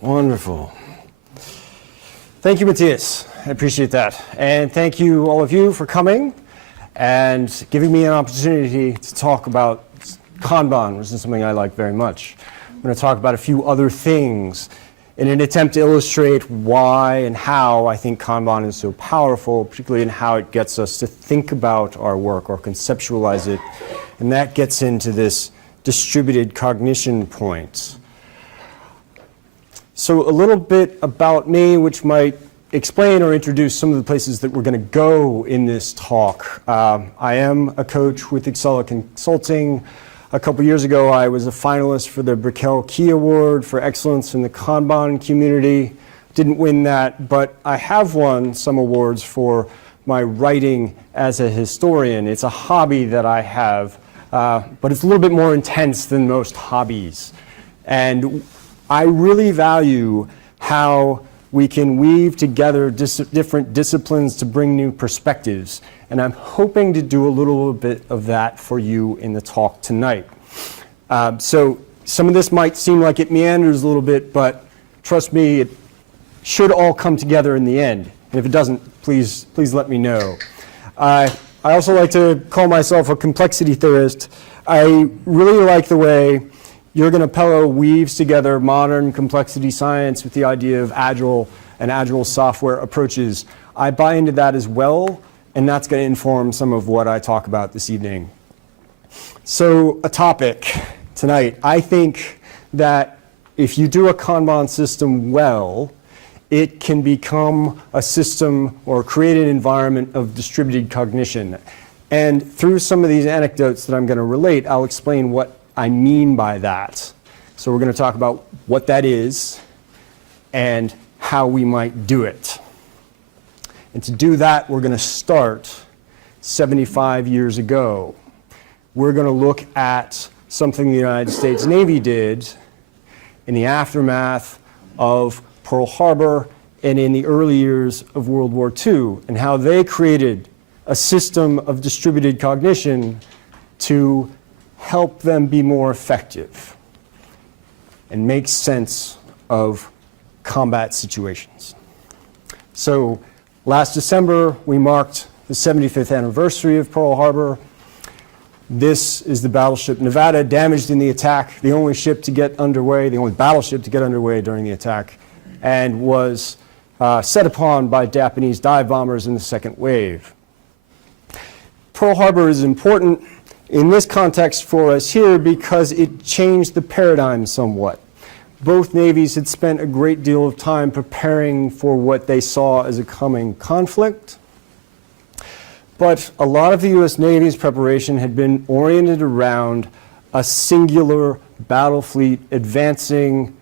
Wonderful. Thank you, Matthias. I appreciate that. And thank you, all of you, for coming and giving me an opportunity to talk about Kanban, which is something I like very much. I'm going to talk about a few other things in an attempt to illustrate why and how I think Kanban is so powerful, particularly in how it gets us to think about our work or conceptualize it. And that gets into this distributed cognition point. So a little bit about me, which might explain or introduce some of the places that we're going to go in this talk. I am a coach with Excella Consulting. A couple years ago, I was a finalist for the Brickell Key Award for Excellence in the Kanban Community. Didn't win that, but I have won some awards for my writing as a historian. It's a hobby that I have, but it's a little bit more intense than most hobbies. And I really value how we can weave together different disciplines to bring new perspectives. And I'm hoping to do a little bit of that for you in the talk tonight. So some of this might seem like it meanders a little bit, but trust me, it should all come together in the end. And if it doesn't, please let me know. I also like to call myself a complexity theorist. I really like the way Jürgen Appello weaves together modern complexity science with the idea of agile and agile software approaches. I buy into that as well, and that's going to inform some of what I talk about this evening. So a topic tonight. I think that if you do a Kanban system well, it can become a system or create an environment of distributed cognition. And through some of these anecdotes that I'm going to relate, I'll explain what I mean by that. So we're going to talk about what that is and how we might do it. And to do that, we're going to start 75 years ago. We're going to look at something the United States Navy did in the aftermath of Pearl Harbor and in the early years of World War II, and how they created a system of distributed cognition to help them be more effective and make sense of combat situations. So last December, we marked the 75th anniversary of Pearl Harbor. This is the battleship Nevada, damaged in the attack, the only ship to get underway, the only battleship to get underway during the attack, and was set upon by Japanese dive bombers in the second wave. Pearl Harbor is important in this context for us here because it changed the paradigm somewhat. Both navies had spent a great deal of time preparing for what they saw as a coming conflict. But a lot of the U.S. Navy's preparation had been oriented around a singular battle fleet advancing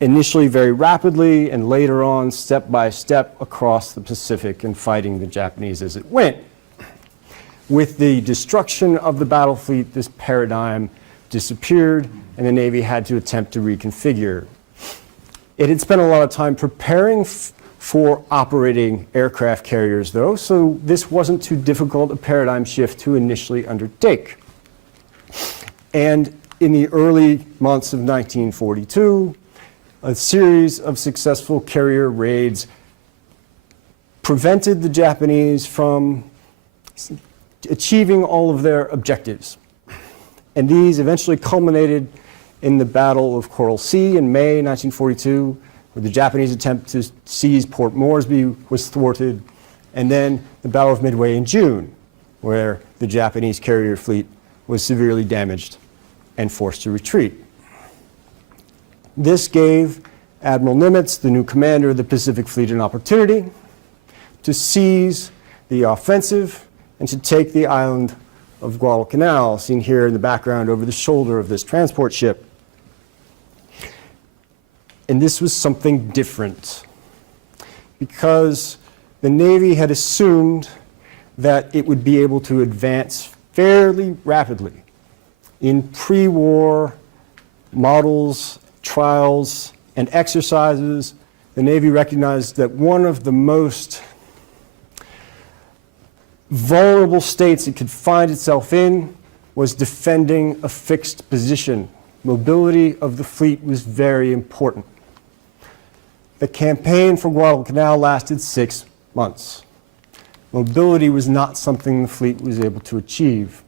initially very rapidly and later on step by step across the Pacific and fighting the Japanese as it went. With the destruction of the battle fleet, this paradigm disappeared, and the Navy had to attempt to reconfigure. It had spent a lot of time preparing for operating aircraft carriers, though, so this wasn't too difficult a paradigm shift to initially undertake. And in the early months of 1942, a series of successful carrier raids prevented the Japanese from achieving all of their objectives. And these eventually culminated in the Battle of Coral Sea in May 1942, where the Japanese attempt to seize Port Moresby was thwarted, and then the Battle of Midway in June, where the Japanese carrier fleet was severely damaged and forced to retreat. This gave Admiral Nimitz, the new commander of the Pacific Fleet, an opportunity to seize the offensive and to take the island of Guadalcanal, seen here in the background over the shoulder of this transport ship. And this was something different because the Navy had assumed that it would be able to advance fairly rapidly. In pre-war models, trials, and exercises, the Navy recognized that one of the most vulnerable states it could find itself in was defending a fixed position. Mobility of the fleet was very important. The campaign for Guadalcanal lasted 6 months. Mobility was not something the fleet was able to achieve.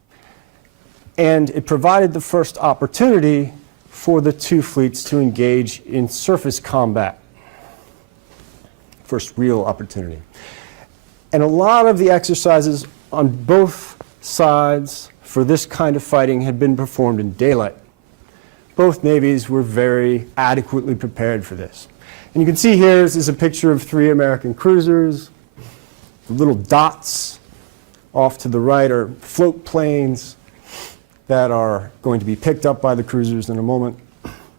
And it provided the first opportunity for the two fleets to engage in surface combat. First real opportunity. And a lot of the exercises on both sides for this kind of fighting had been performed in daylight. Both navies were very adequately prepared for this. And you can see here, this is a picture of 3 American cruisers. The little dots off to the right are float planes that are going to be picked up by the cruisers in a moment.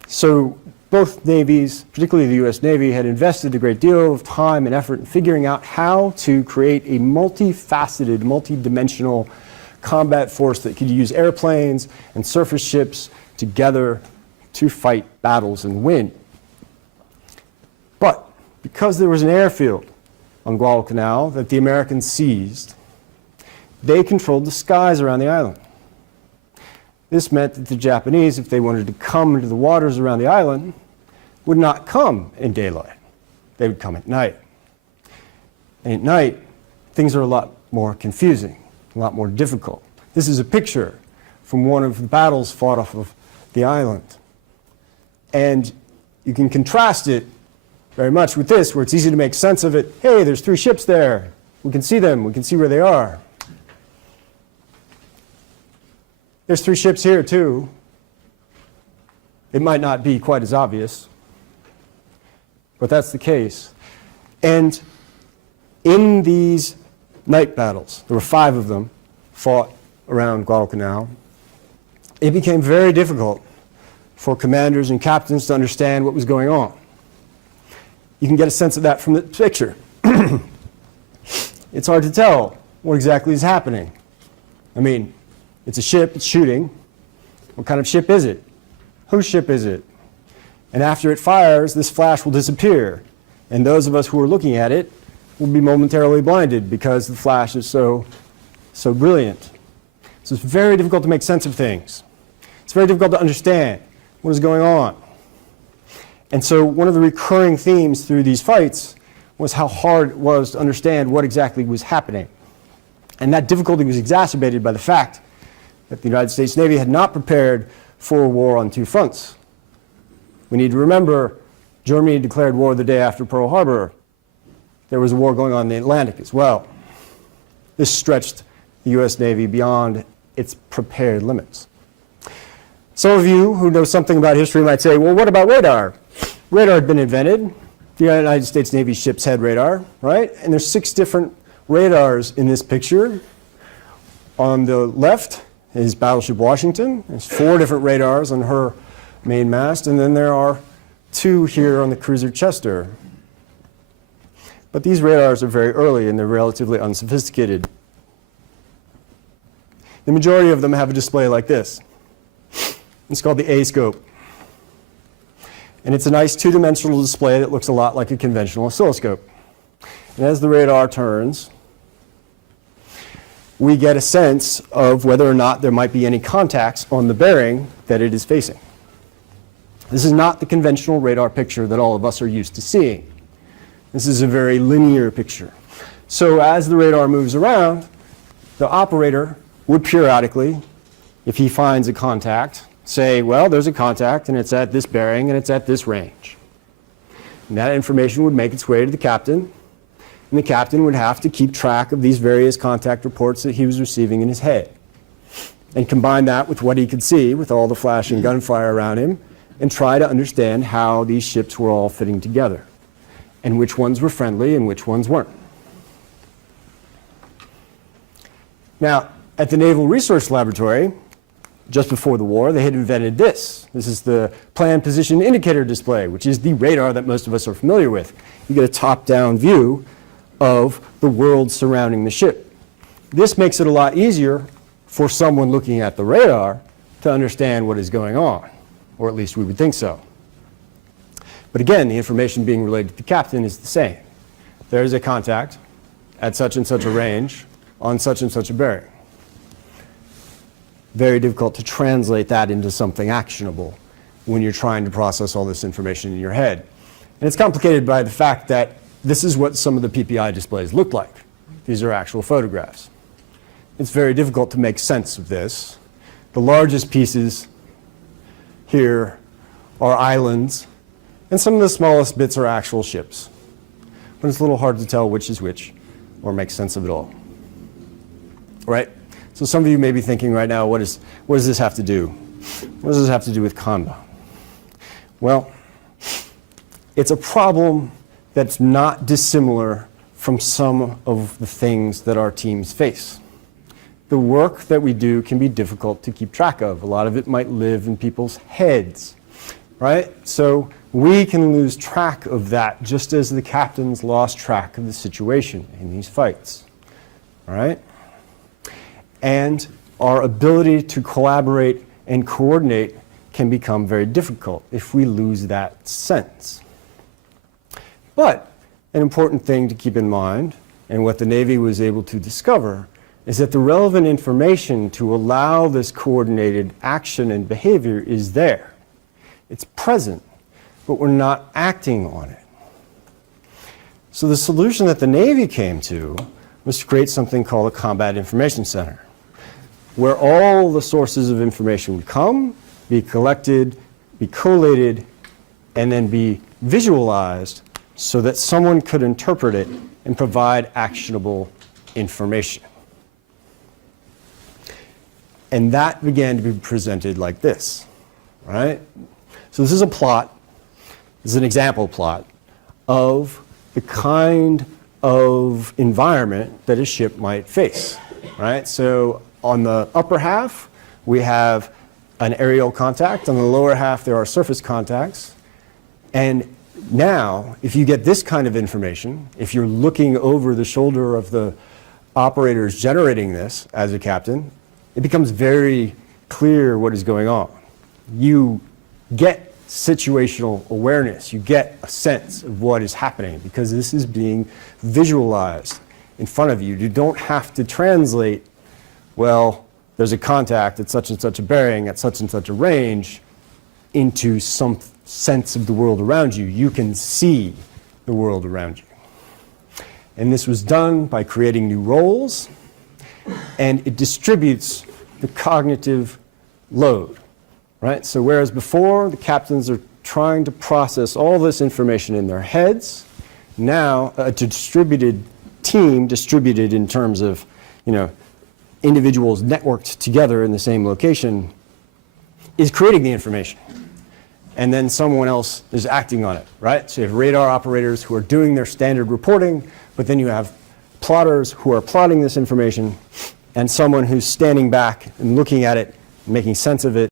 So both navies, particularly the US Navy, had invested a great deal of time and effort in figuring out how to create a multifaceted, multidimensional combat force that could use airplanes and surface ships together to fight battles and win. But because there was an airfield on Guadalcanal that the Americans seized, they controlled the skies around the island. This meant that the Japanese, if they wanted to come into the waters around the island, would not come in daylight. They would come at night. And at night, things are a lot more confusing, a lot more difficult. This is a picture from one of the battles fought off of the island. And you can contrast it very much with this, where it's easy to make sense of it. Hey, there's 3 ships there. We can see them. We can see where they are. There's 3 ships here, too. It might not be quite as obvious, but that's the case. And in these night battles, there were 5 of them fought around Guadalcanal, it became very difficult for commanders and captains to understand what was going on. You can get a sense of that from the picture. It's hard to tell what exactly is happening. I mean, it's a ship, it's shooting. What kind of ship is it? Whose ship is it? And after it fires, this flash will disappear. And those of us who are looking at it will be momentarily blinded because the flash is so brilliant. So it's very difficult to make sense of things. It's very difficult to understand what is going on. And so one of the recurring themes through these fights was how hard it was to understand what exactly was happening. And that difficulty was exacerbated by the fact that the United States Navy had not prepared for a war on 2 fronts. We need to remember Germany declared war the day after Pearl Harbor. There was a war going on in the Atlantic as well. This stretched the US Navy beyond its prepared limits. Some of you who know something about history might say, well, what about radar? Radar had been invented. The United States Navy ships had radar, right? And there's 6 different radars in this picture. On the left is Battleship Washington. There's 4 different radars on her main mast, and then there are 2 here on the cruiser Chester. But these radars are very early and they're relatively unsophisticated. The majority of them have a display like this. It's called the A-scope. And it's a nice 2-dimensional display that looks a lot like a conventional oscilloscope. And as the radar turns, we get a sense of whether or not there might be any contacts on the bearing that it is facing. This is not the conventional radar picture that all of us are used to seeing. This is a very linear picture. So as the radar moves around, the operator would periodically, if he finds a contact, say, well, there's a contact and it's at this bearing and it's at this range. And that information would make its way to the captain, and the captain would have to keep track of these various contact reports that he was receiving in his head, and combine that with what he could see with all the flashing gunfire around him, and try to understand how these ships were all fitting together, and which ones were friendly and which ones weren't. Now, at the Naval Research Laboratory, just before the war, they had invented this. This is the Plan Position Indicator display, which is the radar that most of us are familiar with. You get a top-down view of the world surrounding the ship. This makes it a lot easier for someone looking at the radar to understand what is going on, or at least we would think so. But again, the information being relayed to the captain is the same. There is a contact at such and such a range on such and such a bearing. Very difficult to translate that into something actionable when you're trying to process all this information in your head. And it's complicated by the fact that this is what some of the PPI displays look like. These are actual photographs. It's very difficult to make sense of this. The largest pieces here are islands, and some of the smallest bits are actual ships. But it's a little hard to tell which is which or make sense of it all. Right? So some of you may be thinking right now, what does this have to do? What does this have to do with Kanban? Well, it's a problem that's not dissimilar from some of the things that our teams face. The work that we do can be difficult to keep track of. A lot of it might live in people's heads, right? So we can lose track of that just as the captains lost track of the situation in these fights, all right? And our ability to collaborate and coordinate can become very difficult if we lose that sense. But an important thing to keep in mind, and what the Navy was able to discover, is that the relevant information to allow this coordinated action and behavior is there. It's present, but we're not acting on it. So the solution that the Navy came to was to create something called a Combat Information Center, where all the sources of information would come, be collected, be collated, and then be visualized so that someone could interpret it and provide actionable information. And that began to be presented like this, right? So this is a plot, this is an example plot of the kind of environment that a ship might face, right? So on the upper half, we have an aerial contact. On the lower half, there are surface contacts. And now, if you get this kind of information, if you're looking over the shoulder of the operators generating this as a captain, it becomes very clear what is going on. You get situational awareness. You get a sense of what is happening because this is being visualized in front of you. You don't have to translate, well, there's a contact at such and such a bearing at such and such a range into some sense of the world around you. You can see the world around you. And this was done by creating new roles, and it distributes the cognitive load, right? So whereas before the captains are trying to process all this information in their heads, now a distributed team, distributed in terms of, individuals networked together in the same location, is creating the information. And then someone else is acting on it, right? So you have radar operators who are doing their standard reporting, but then you have plotters who are plotting this information, and someone who's standing back and looking at it, making sense of it,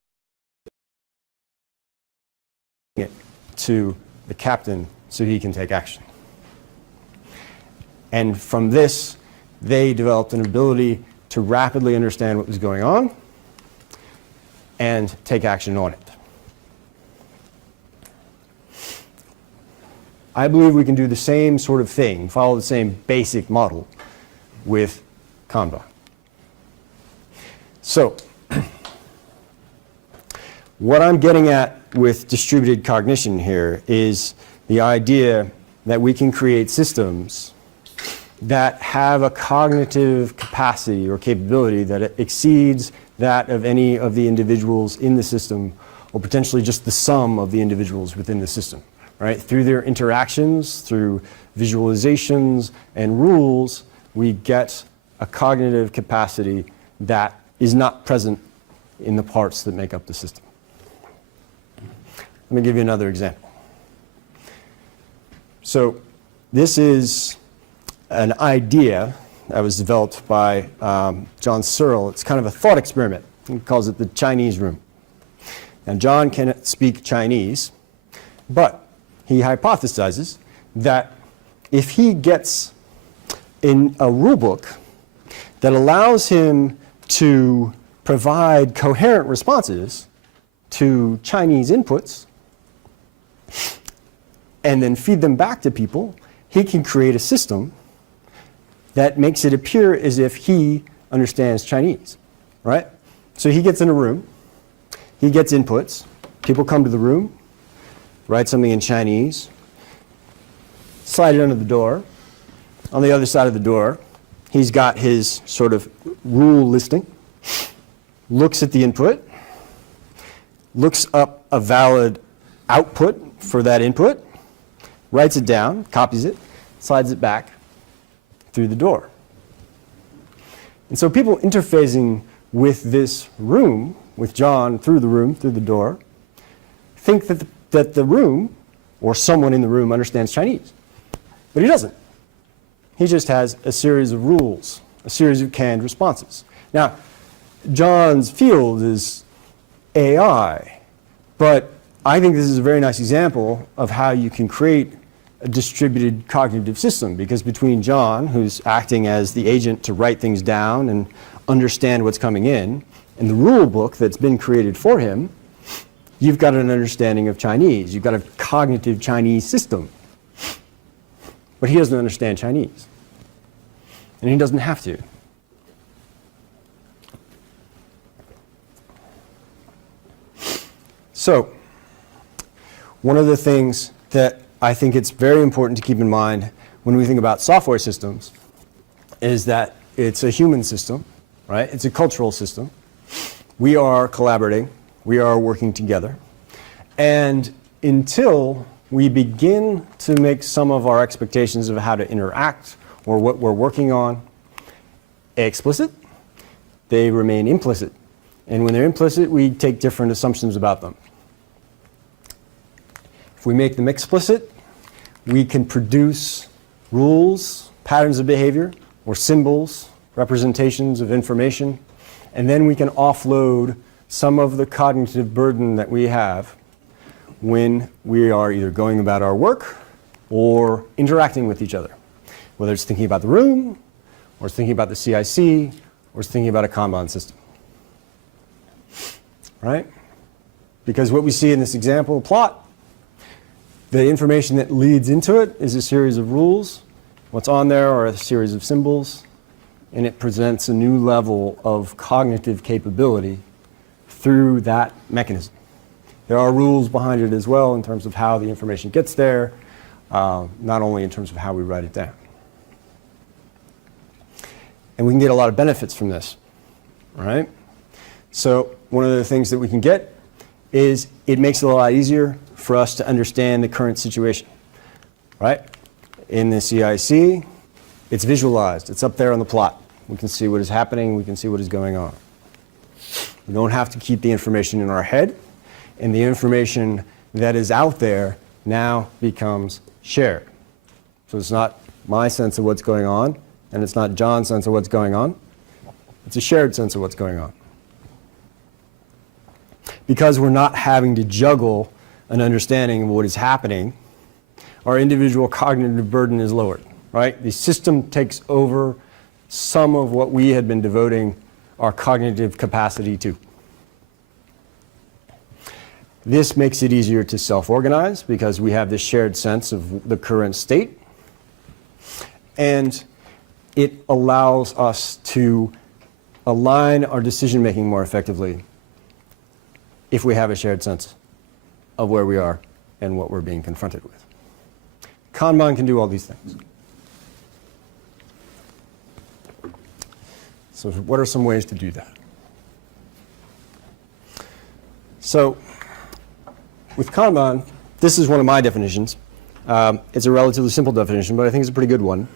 to the captain so he can take action. And from this, they developed an ability to rapidly understand what was going on and take action on it. I believe we can do the same sort of thing, follow the same basic model with Kanban. So, what I'm getting at with distributed cognition here is the idea that we can create systems that have a cognitive capacity or capability that exceeds that of any of the individuals in the system, or potentially just the sum of the individuals within the system. Right? Through their interactions, through visualizations and rules, we get a cognitive capacity that is not present in the parts that make up the system. Let me give you another example. So this is an idea that was developed by John Searle. It's kind of a thought experiment. He calls it the Chinese room. And John cannot speak Chinese, but he hypothesizes that if he gets in a rule book that allows him to provide coherent responses to Chinese inputs and then feed them back to people, he can create a system that makes it appear as if he understands Chinese, right? So he gets in a room, he gets inputs, people come to the room, write something in Chinese, slide it under the door. On the other side of the door, he's got his sort of rule listing, looks at the input, looks up a valid output for that input, writes it down, copies it, slides it back through the door. And so people interfacing with this room, with John through the room, through the door, think that the room, or someone in the room, understands Chinese. But he doesn't. He just has a series of rules, a series of canned responses. Now, John's field is AI, but I think this is a very nice example of how you can create a distributed cognitive system, because between John, who's acting as the agent to write things down and understand what's coming in, and the rule book that's been created for him, you've got an understanding of Chinese. You've got a cognitive Chinese system. But he doesn't understand Chinese. And he doesn't have to. So, one of the things that I think it's very important to keep in mind when we think about software systems is that it's a human system, right? It's a cultural system. We are collaborating. We are working together. And until we begin to make some of our expectations of how to interact or what we're working on explicit, they remain implicit. And when they're implicit, we take different assumptions about them. If we make them explicit, we can produce rules, patterns of behavior, or symbols, representations of information, and then we can offload some of the cognitive burden that we have when we are either going about our work or interacting with each other, whether it's thinking about the room, or it's thinking about the CIC, or it's thinking about a Kanban system. Right? Because what we see in this example plot, the information that leads into it is a series of rules. What's on there are a series of symbols, and it presents a new level of cognitive capability through that mechanism. There are rules behind it as well in terms of how the information gets there, not only in terms of how we write it down. And we can get a lot of benefits from this, all right? So one of the things that we can get is it makes it a lot easier for us to understand the current situation, right? In the CIC, it's visualized. It's up there on the plot. We can see what is happening. We can see what is going on. We don't have to keep the information in our head, and the information that is out there now becomes shared. So it's not my sense of what's going on, and it's not John's sense of what's going on. It's a shared sense of what's going on. Because we're not having to juggle an understanding of what is happening, our individual cognitive burden is lowered, right? The system takes over some of what we had been devoting our cognitive capacity to. This makes it easier to self-organize because we have this shared sense of the current state, and it allows us to align our decision-making more effectively if we have a shared sense of where we are and what we're being confronted with. Kanban can do all these things. So what are some ways to do that? So with Kanban, this is one of my definitions. It's a relatively simple definition, but I think it's a pretty good one.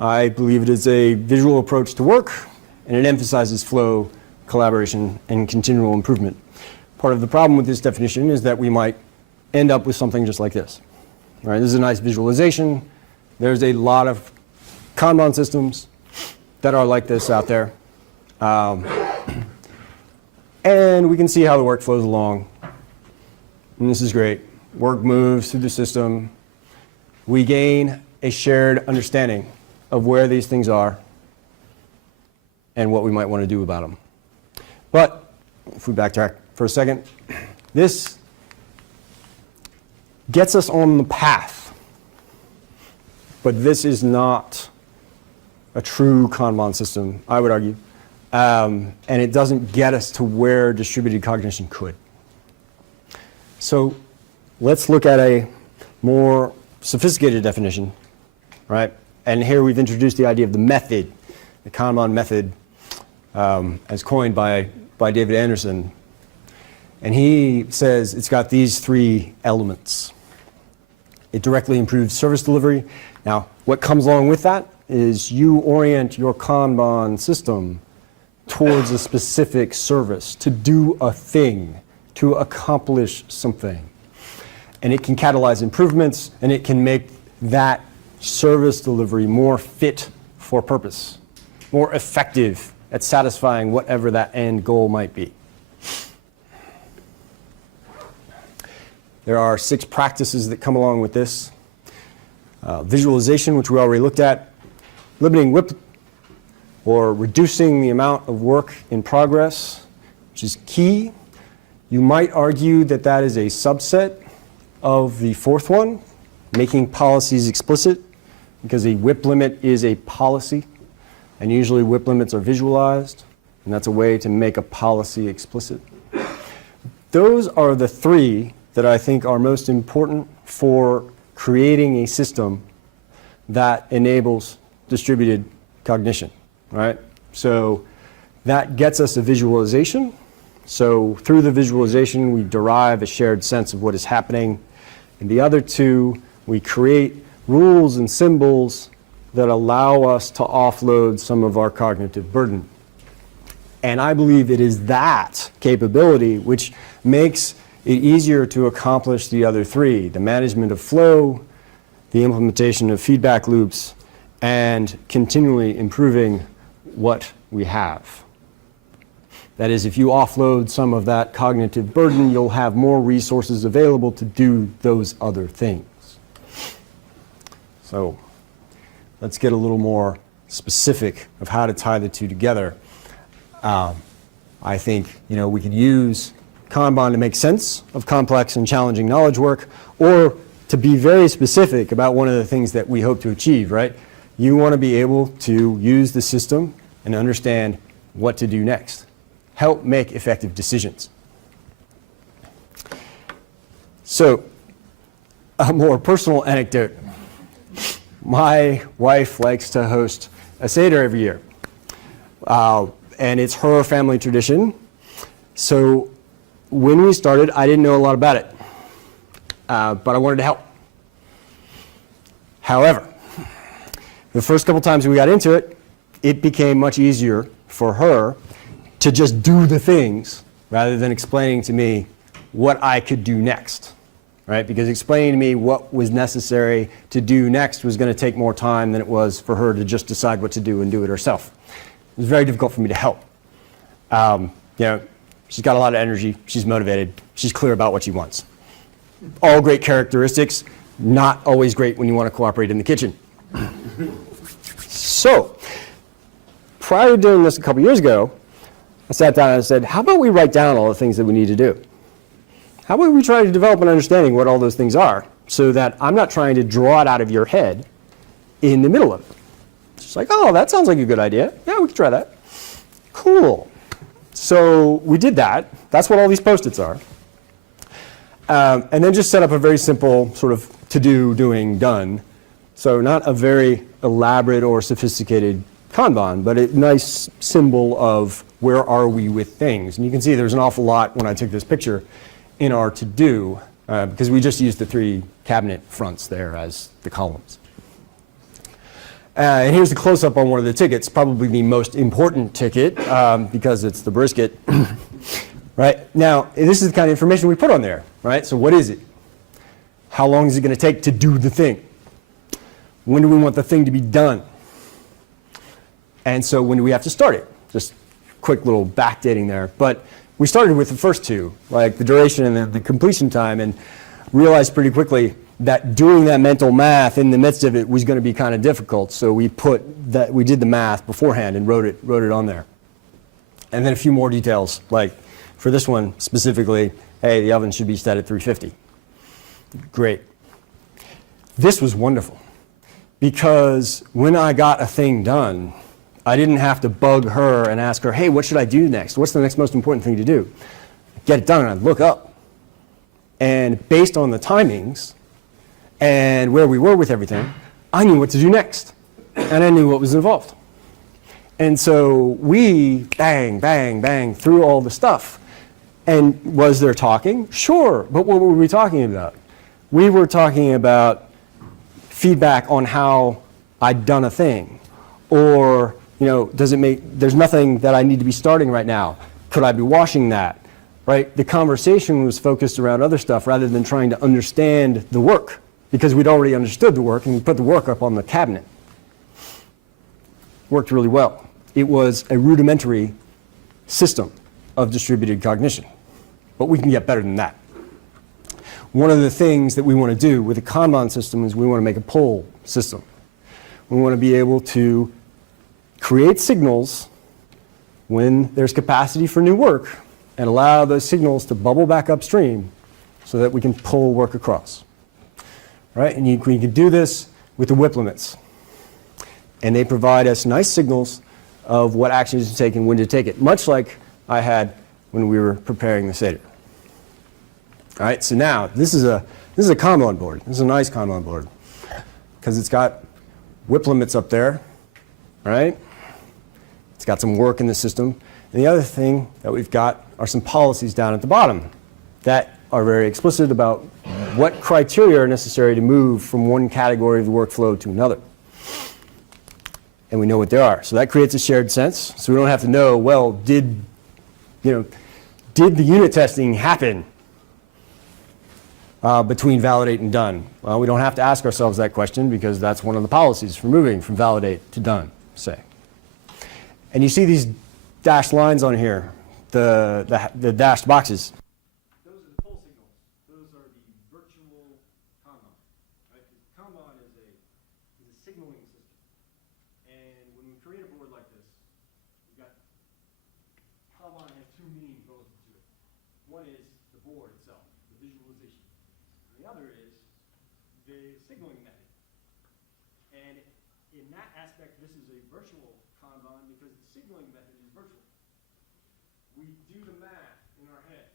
I believe it is a visual approach to work, and it emphasizes flow, collaboration, and continual improvement. Part of the problem with this definition is that we might end up with something just like this. All right, this is a nice visualization. There's a lot of Kanban systems that are like this out there. And we can see how the work flows along. And this is great. Work moves through the system. We gain a shared understanding of where these things are and what we might want to do about them. But if we backtrack for a second, this gets us on the path. But this is not a true Kanban system, I would argue. And it doesn't get us to where distributed cognition could. So let's look at a more sophisticated definition, right? And here we've introduced the idea of the method, the Kanban method, as coined by David Anderson. And he says it's got these 3 elements. It directly improves service delivery. Now, what comes along with that is you orient your Kanban system towards a specific service, to do a thing, to accomplish something. And it can catalyze improvements, and it can make that service delivery more fit for purpose, more effective at satisfying whatever that end goal might be. There are 6 practices that come along with this. Visualization, which we already looked at, limiting WIP, or reducing the amount of work in progress, which is key. You might argue that that is a subset of the 4th one, making policies explicit, because a WIP limit is a policy, and usually WIP limits are visualized, and that's a way to make a policy explicit. Those are the 3 that I think are most important for creating a system that enables distributed cognition, right? So that gets us a visualization. So through the visualization, we derive a shared sense of what is happening. And the other 2, we create rules and symbols that allow us to offload some of our cognitive burden. And I believe it is that capability which makes it easier to accomplish the other 3, the management of flow, the implementation of feedback loops, and continually improving what we have. That is, if you offload some of that cognitive burden, you'll have more resources available to do those other things. So let's get a little more specific of how to tie the 2 together. I think we could use Kanban to make sense of complex and challenging knowledge work, or to be very specific about one of the things that we hope to achieve, right? You want to be able to use the system and understand what to do next. Help make effective decisions. So, a more personal anecdote. My wife likes to host a Seder every year. And it's her family tradition. So when we started, I didn't know a lot about it. But I wanted to help. However, the first couple times we got into it, it became much easier for her to just do the things rather than explaining to me what I could do next, right? Because explaining to me what was necessary to do next was going to take more time than it was for her to just decide what to do and do it herself. It was very difficult for me to help. She's got a lot of energy, she's motivated, she's clear about what she wants. All great characteristics, not always great when you want to cooperate in the kitchen. So, prior to doing this a couple years ago, I sat down and I said, how about we write down all the things that we need to do? How about we try to develop an understanding what all those things are, so that I'm not trying to draw it out of your head in the middle of it. She's like, oh, that sounds like a good idea. Yeah, we can try that. Cool. So we did that. That's what all these Post-its are. And then just set up a very simple sort of to-do, doing, done. So not a very elaborate or sophisticated Kanban, but a nice symbol of where are we with things. And you can see there's an awful lot when I took this picture in our to-do, because we just used the 3 cabinet fronts there as the columns. And here's the close-up on one of the tickets, probably the most important ticket, because it's the brisket. Right? Now, this is the kind of information we put on there, right? So what is it? How long is it going to take to do the thing? When do we want the thing to be done? And so when do we have to start it? Just quick little backdating there. But we started with the first 2, like the duration and then the completion time, and realized pretty quickly that doing that mental math in the midst of it was going to be kind of difficult. So we did the math beforehand and wrote it on there. And then a few more details, like for this one specifically, hey, the oven should be set at 350. Great. This was wonderful, because when I got a thing done, I didn't have to bug her and ask her, hey, what should I do next? What's the next most important thing to do? Get it done, and I'd look up. And based on the timings and where we were with everything, I knew what to do next, and I knew what was involved. And so we bang, bang, bang through all the stuff. And was there talking? Sure, but what were we talking about? We were talking about feedback on how I'd done a thing, or there's nothing that I need to be starting right now. Could I be washing that? Right? The conversation was focused around other stuff rather than trying to understand the work, because we'd already understood the work and we put the work up on the cabinet. Worked really well. It was a rudimentary system of distributed cognition, but we can get better than that. One of the things that we want to do with a Kanban system is we want to make a pull system. We want to be able to create signals when there's capacity for new work and allow those signals to bubble back upstream so that we can pull work across. Right? And we can do this with the WIP limits. And they provide us nice signals of what actions to take and when to take it, much like I had when we were preparing the Seder. All right, so now this is a Kanban board. This is a nice Kanban board because it's got WIP limits up there, right? It's got some work in the system. And the other thing that we've got are some policies down at the bottom that are very explicit about what criteria are necessary to move from one category of the workflow to another. And we know what they are. So that creates a shared sense. So we don't have to know, well, did the unit testing happen between validate and done? Well, we don't have to ask ourselves that question because that's one of the policies for moving from validate to done, say. And you see these dashed lines on here, the dashed boxes. Those are the pull signals. Those are the virtual Kanban. Right? Kanban is a signaling system. And when we create a board like this, we've got Kanban has two meanings relative to it. One is the board itself, the visualization. And the other is the signaling method. And in that aspect, this is a virtual Kanban because the signaling method is virtual. We do the math in our heads.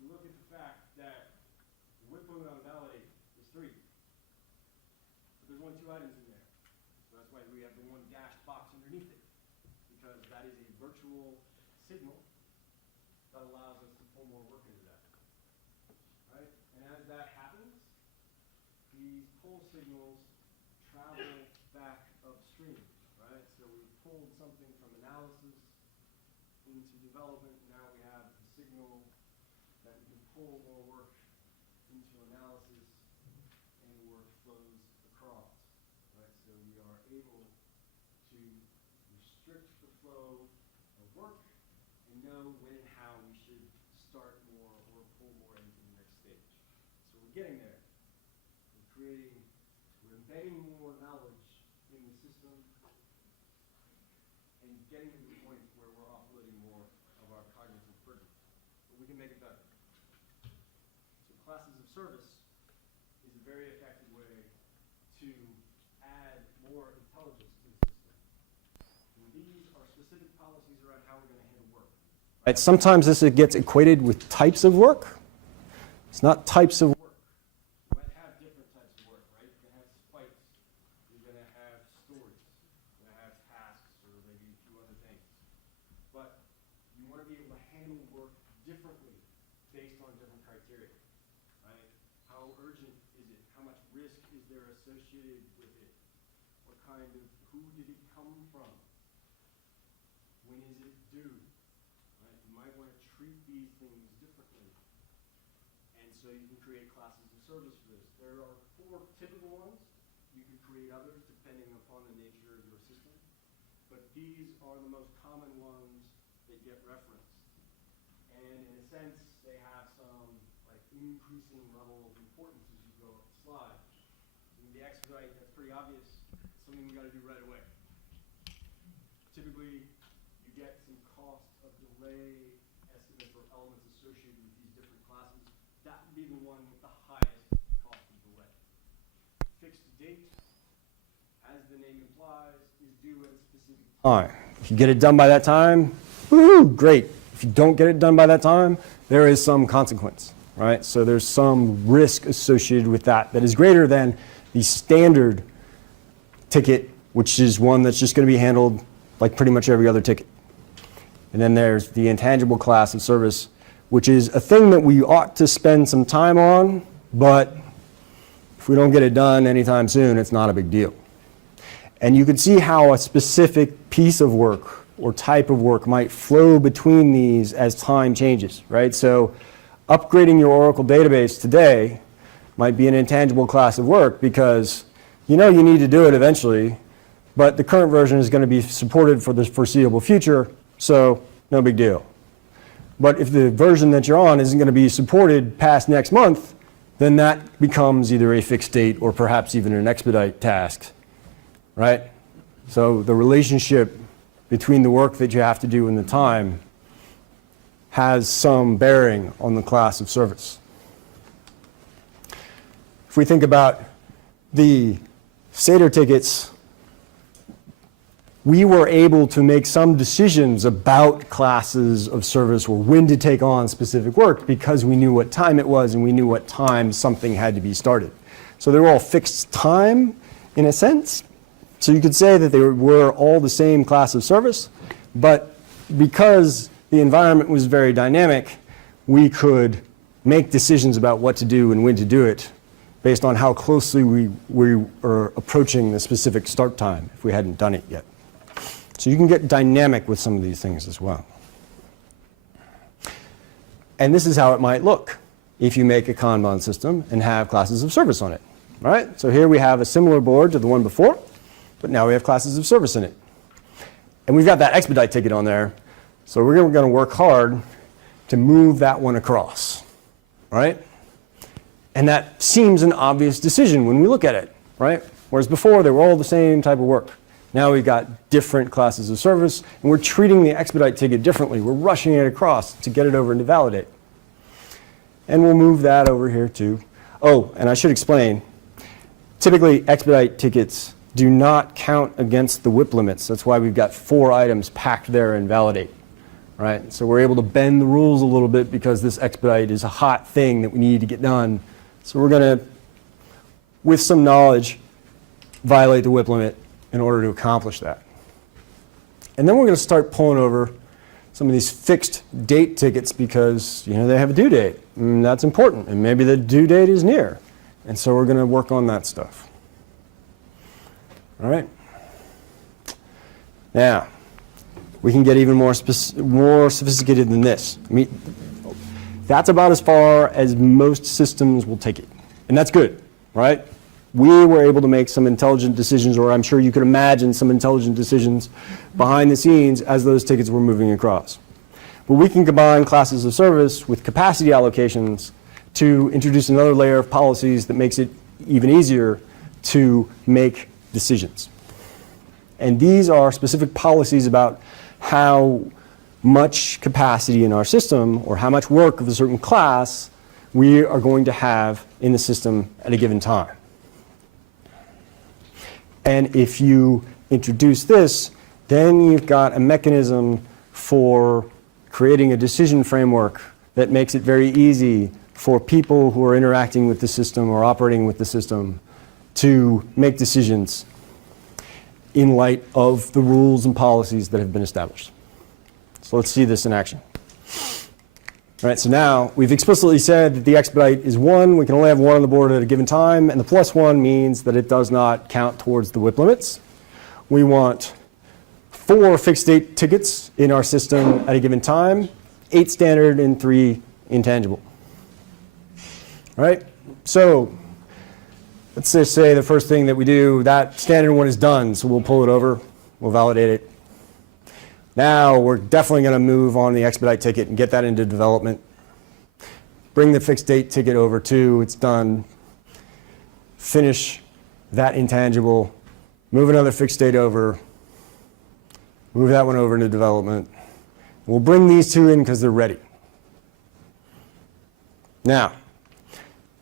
We look at the fact that the WIP limit on validate is 3. But there's only 2 items in there. So that's why we have the one dashed box underneath it, because that is a virtual signal that allows us to pull more work into that. Right? And as that happens, these pull signals travel back upstream. Right? So we pulled something from analysis into development. Now we have the signal that we can pull more work into analysis and work flows across. Right? So we are able to restrict the flow of work and know when and how we should start more or pull more into the next stage. So we're getting there. We're embedding more knowledge in the system and getting to the point where we're offloading more of our cognitive burden. But we can make it better. So classes of service is a very effective way to add more intelligence to the system. And these are specific policies around how we're going to handle work. Right, sometimes this gets equated with types of work. It's not types of work. You might have different types of work, right? You're going to have spikes. You're going to have stories. You're going to have tasks or maybe a few other things. But you want to be able to handle work differently based on different criteria, right? How urgent is it? How much risk is there associated with it? What kind of, who did it come from? When is it due? Right? You might want to treat these things differently. And so you can create classes of service for this. There are 4 typical ones. You can create others depending upon the nature of your system. But these are the most common ones that get referenced. And in a sense, they have some increasing level of importance as you go up the slide. In the expedite, that's pretty obvious. It's something we got to do right away. Typically, you get some cost of delay estimates or elements associated with these different classes. That would be the one with the highest cost of delay. Fixed date, as the name implies, is due at a specific time. If you get it done by that time, woohoo, great. If you don't get it done by that time, there is some consequence. right? So there's some risk associated with that that is greater than the standard ticket, which is one that's just going to be handled like pretty much every other ticket. And then there's the intangible class of service, which is a thing that we ought to spend some time on, but if we don't get it done anytime soon, it's not a big deal. And you can see how a specific piece of work or type of work might flow between these as time changes, right? So upgrading your Oracle database today might be an intangible class of work because you know you need to do it eventually, but the current version is going to be supported for the foreseeable future, so no big deal. But if the version that you're on isn't going to be supported past next month, then that becomes either a fixed date or perhaps even an expedite task, right? So the relationship between the work that you have to do and the time has some bearing on the class of service. If we think about the Seder tickets, we were able to make some decisions about classes of service or when to take on specific work because we knew what time it was and we knew what time something had to be started. So they were all fixed time in a sense. So you could say that they were all the same class of service, but because the environment was very dynamic, we could make decisions about what to do and when to do it based on how closely we were approaching the specific start time if we hadn't done it yet. So you can get dynamic with some of these things as well. And this is how it might look if you make a Kanban system and have classes of service on it, right? So here we have a similar board to the one before, but now we have classes of service in it. And we've got that expedite ticket on there, so we're going to work hard to move that one across, right? And that seems an obvious decision when we look at it, right? Whereas before, they were all the same type of work. Now we've got different classes of service, and we're treating the expedite ticket differently. We're rushing it across to get it over and to validate. And we'll move that over here too. Oh, and I should explain, typically expedite tickets do not count against the WIP limits. That's why we've got 4 items packed there in validate, right? So we're able to bend the rules a little bit because this expedite is a hot thing that we need to get done. So we're going to, with some knowledge, violate the WIP limit in order to accomplish that. And then we're going to start pulling over some of these fixed date tickets because they have a due date, and that's important, and maybe the due date is near. And so we're going to work on that stuff. All right. Now, we can get even more sophisticated than this. I mean, that's about as far as most systems will take it. And that's good, right? We were able to make some intelligent decisions, or I'm sure you could imagine some intelligent decisions behind the scenes as those tickets were moving across. But we can combine classes of service with capacity allocations to introduce another layer of policies that makes it even easier to make decisions. And these are specific policies about how much capacity in our system or how much work of a certain class we are going to have in the system at a given time. And if you introduce this, then you've got a mechanism for creating a decision framework that makes it very easy for people who are interacting with the system or operating with the system to make decisions in light of the rules and policies that have been established. So let's see this in action. All right, so now we've explicitly said that the expedite is 1. We can only have 1 on the board at a given time, and the +1 means that it does not count towards the WIP limits. We want 4 fixed date tickets in our system at a given time, 8 standard and 3 intangible. All right, so let's just say the first thing that we do, that standard one is done, so we'll pull it over, we'll validate it. Now we're definitely going to move on the expedite ticket and get that into development. Bring the fixed date ticket over too, it's done. Finish that intangible, move another fixed date over, move that one over into development. We'll bring these 2 in because they're ready. Now,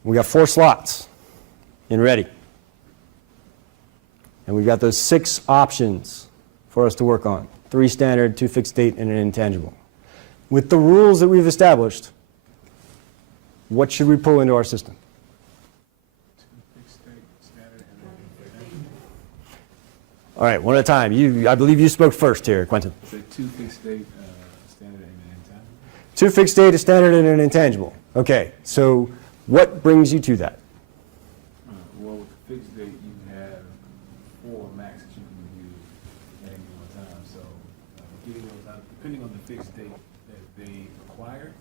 we got 4 slots in ready. And we've got those 6 options for us to work on. 3 standard, 2 fixed date, and an intangible. With the rules that we've established, what should we pull into our system? All right, one at a time. I believe you spoke first here, Quentin. So two fixed date, standard, and an intangible. Two fixed date, a standard, and an intangible. Okay, so what brings you to that? Well, with the fixed date, you have 4 max that you can use at any one time. So getting those out, depending on the fixed date that they require,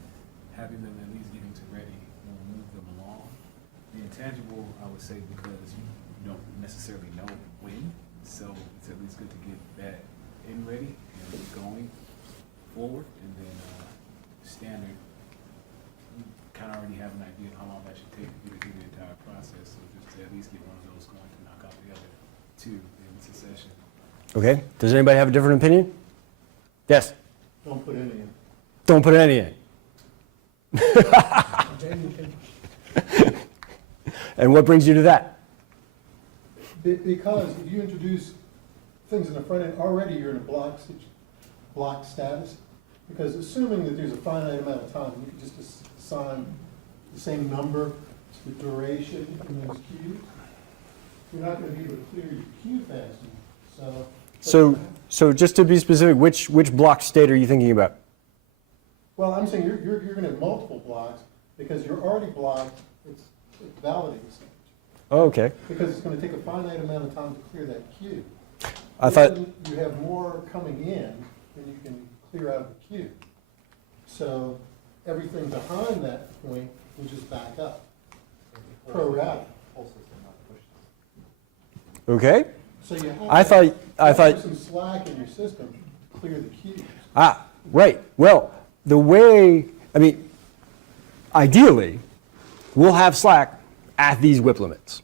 having them at least getting to ready will move them along. The intangible, I would say, because you don't necessarily know when. So it's at least good to get that in ready and going forward. And then standard, you kind of already have an idea of how long that should take to get it through the entire process. So just to at least get one of those going to knock out the other 2 in succession. Okay. Does anybody have a different opinion? Yes? Don't put any in. Don't put any in. And what brings you to that? Because if you introduce things in the front end, already you're in a block status. Because assuming that there's a finite amount of time, you can just assign the same number to the duration in those queues. You're not going to be able to clear your queue fast enough. So just to be specific, which block state are you thinking about? Well, I'm saying you're going to have multiple blocks because you're already blocked. It's validating stage. Oh, okay. Because it's going to take a finite amount of time to clear that queue. I thought you have more coming in than you can clear out of the queue. So everything behind that point will just back up. Pro rata. okay. So you have I thought some slack in your system to clear the queue. Right. Well, the way, ideally, we'll have slack at these WIP limits.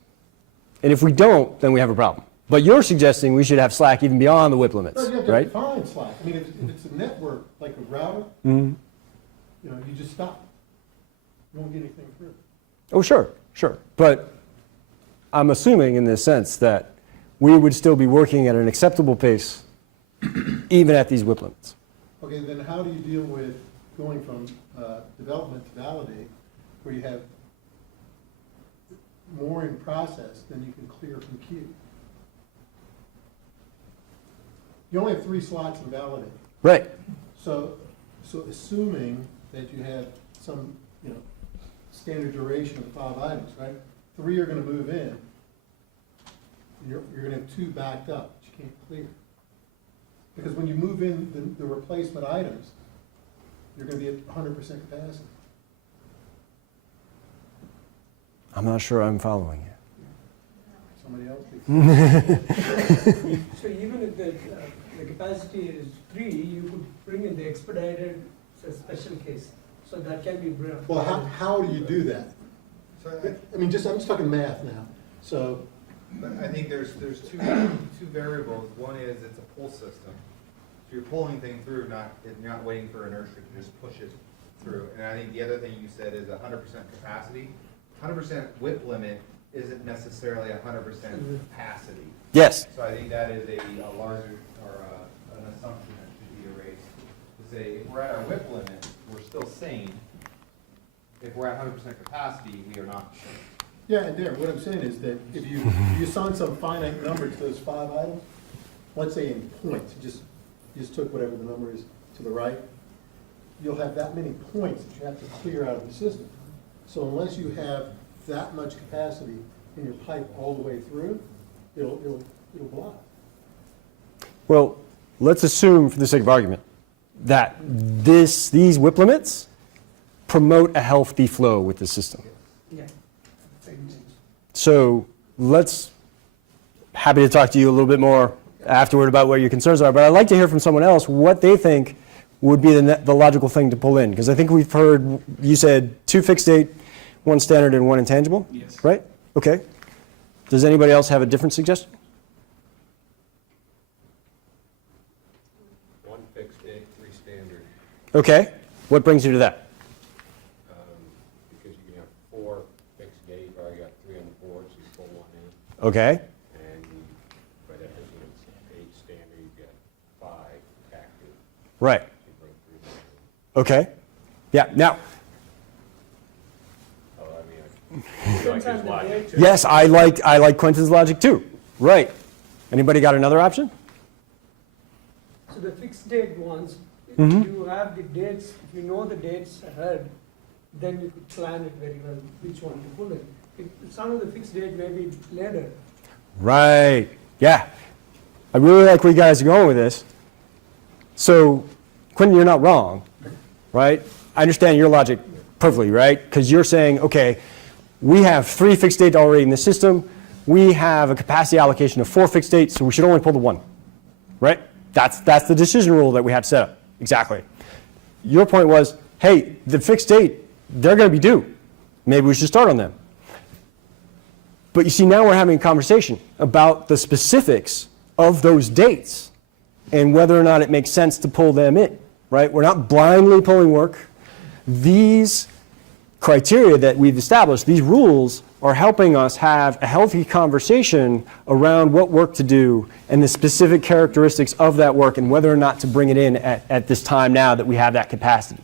And if we don't, then we have a problem. But you're suggesting we should have slack even beyond the WIP limits, No, you have to right? define slack. If it's a network, like a router, Mm-hmm. you just stop. You won't get anything through. Oh, sure. But I'm assuming in this sense that we would still be working at an acceptable pace even at these WIP limits. Okay, then how do you deal with going from development to validate, where you have more in process than you can clear from queue? You only have 3 slots in validate. Right. So assuming that you have some, standard duration of 5 items, right? 3 are going to move in. You're going to have 2 backed up that you can't clear. Because when you move in the replacement items, you're going to be at 100% capacity. I'm not sure I'm following you. Somebody else? So even if the capacity is 3, you could bring in the expedited, it's a special case. So that can be brought. Well, how do you do that? So I'm just talking math now. So I think there's two variables. One is it's a pull system. So you're pulling things through, not waiting for inertia to just push it through. And I think the other thing you said is 100% capacity. 100% WIP limit isn't necessarily 100% capacity. Yes. So I think that is a larger, or an assumption that should be erased. To say, if we're at our WIP limit, we're still sane. If we're at 100% capacity, we are not sane. yeah, and there, what I'm saying is that if you assign some finite number to those 5 items, let's say in points, you just took whatever the number is to the right, you'll have that many points that you have to clear out of the system. So unless you have that much capacity in your pipe all the way through, it'll block. Well, let's assume, for the sake of argument, that these WIP limits promote a healthy flow with the system. Yeah. So happy to talk to you a little bit more afterward about what your concerns are, but I'd like to hear from someone else what they think would be the logical thing to pull in. Because I think we've heard, you said 2 fixed date, 1 standard, and 1 intangible? Yes. Right? Okay. Does anybody else have a different suggestion? 1 fixed date, 3 standard, Okay. What brings you to that? because you can have 4 fixed date, or you got 3 on the board, so you pull 1 in. Okay. And by definition, it's 8 standard, you've got 5 active, Right. you bring 3 in. Okay. Yeah. Now, Depends on the logic. date. Yes, I like Quentin's logic too. Right. Anybody got another option? So the fixed date ones, if Mhm. you have the dates, if you know the dates ahead, then you could plan it very well, which one to pull in. If some of the fixed date may be later, Right. Yeah. I really like where you guys are going with this. So, Quentin, you're not wrong, right? I understand your logic perfectly, right? Because you're saying, okay, we have 3 fixed dates already in the system. We have a capacity allocation of 4 fixed dates, so we should only pull the 1, right? That's the decision rule that we have set up. Exactly. Your point was, hey, the fixed date, they're going to be due. Maybe we should start on them. But you see, now we're having a conversation about the specifics of those dates and whether or not it makes sense to pull them in, right? We're not blindly pulling work. These criteria that we've established, these rules, are helping us have a healthy conversation around what work to do and the specific characteristics of that work and whether or not to bring it in at this time now that we have that capacity,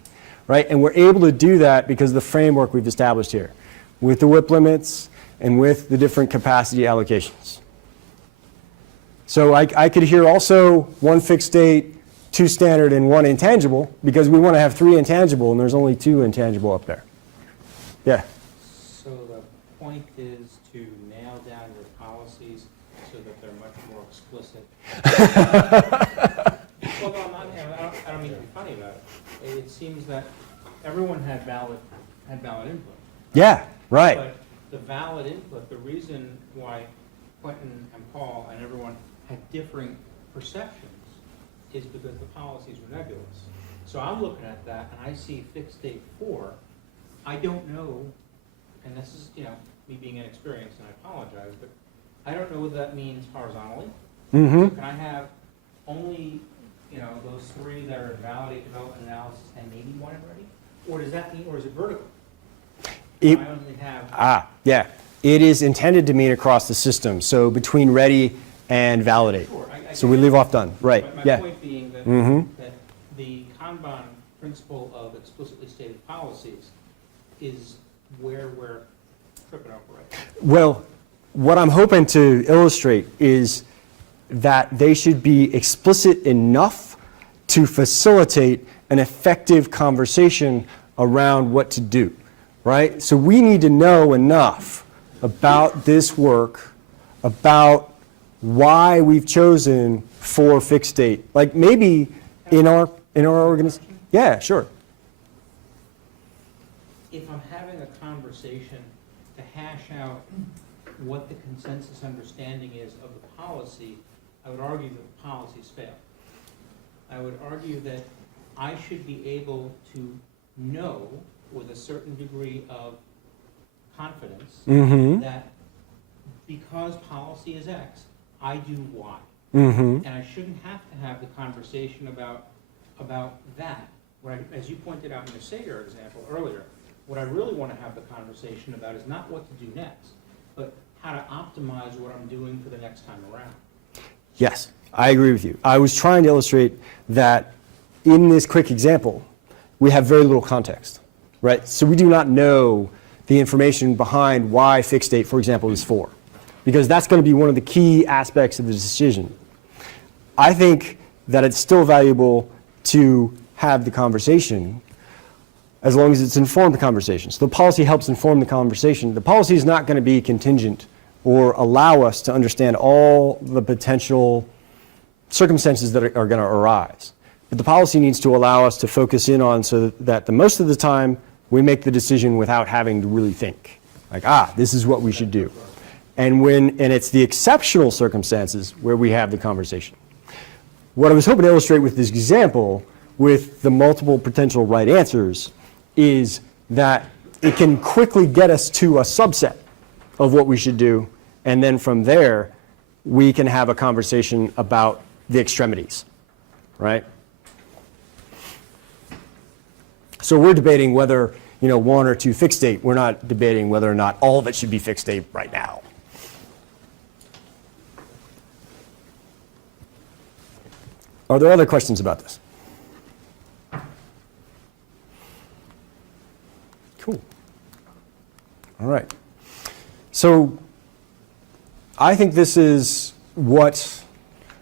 right? And we're able to do that because of the framework we've established here with the WIP limits and with the different capacity allocations. So I could hear also 1 fixed date, 2 standard, and 1 intangible, because we want to have 3 intangible, and there's only 2 intangible up there. Yeah. So the point is to nail down your policies so that they're much more explicit. Well, no, I don't mean to be funny about it. It seems that everyone had valid input. Yeah, right. But the valid input, the reason why Quentin and Paul and everyone had differing perceptions is because the policies were nebulous. So I'm looking at that and I see fixed date 4. I don't know, and this is, me being inexperienced, and I apologize, but I don't know what that means horizontally. Mm-hmm. So can I have only, those 3 that are validate development analysis and maybe 1 in ready? Or does that mean, or is it vertical? It- I only have. Yeah. It is intended to mean across the system, so between ready and validate. Sure, I So get we it. leave off done, right, But my yeah. point being that, Mhm. that the Kanban principle of explicitly stated policies is where we're tripping over right now. Well, what I'm hoping to illustrate is that they should be explicit enough to facilitate an effective conversation around what to do, right? So we need to know enough about this work, about why we've chosen 4 fixed date. Like maybe in our organization. Yeah, sure. If I'm having a conversation to hash out what the consensus understanding is of the policy, I would argue that the policies fail. I would argue that I should be able to know with a certain degree of confidence Mm-hmm. that because policy is X, I do Y. Mm-hmm. And I shouldn't have to have the conversation about that. As you pointed out in the Sager example earlier, what I really want to have the conversation about is not what to do next, but how to optimize what I'm doing for the next time around. Yes, I agree with you. I was trying to illustrate that in this quick example, we have very little context, right? So we do not know the information behind why fixed date, for example, is 4, because that's going to be one of the key aspects of the decision. I think that it's still valuable to have the conversation as long as it's informed conversation. So the policy helps inform the conversation. The policy is not going to be contingent or allow us to understand all the potential circumstances that are going to arise. But the policy needs to allow us to focus in on so that the most of the time we make the decision without having to really think. Like, this is what we should do. And it's the exceptional circumstances where we have the conversation. What I was hoping to illustrate with this example, with the multiple potential right answers, is that it can quickly get us to a subset of what we should do, and then from there, we can have a conversation about the extremities, right? So we're debating whether, 1 or 2 fixed date. We're not debating whether or not all of it should be fixed date right now. Are there other questions about this? Cool. All right. So I think this is what,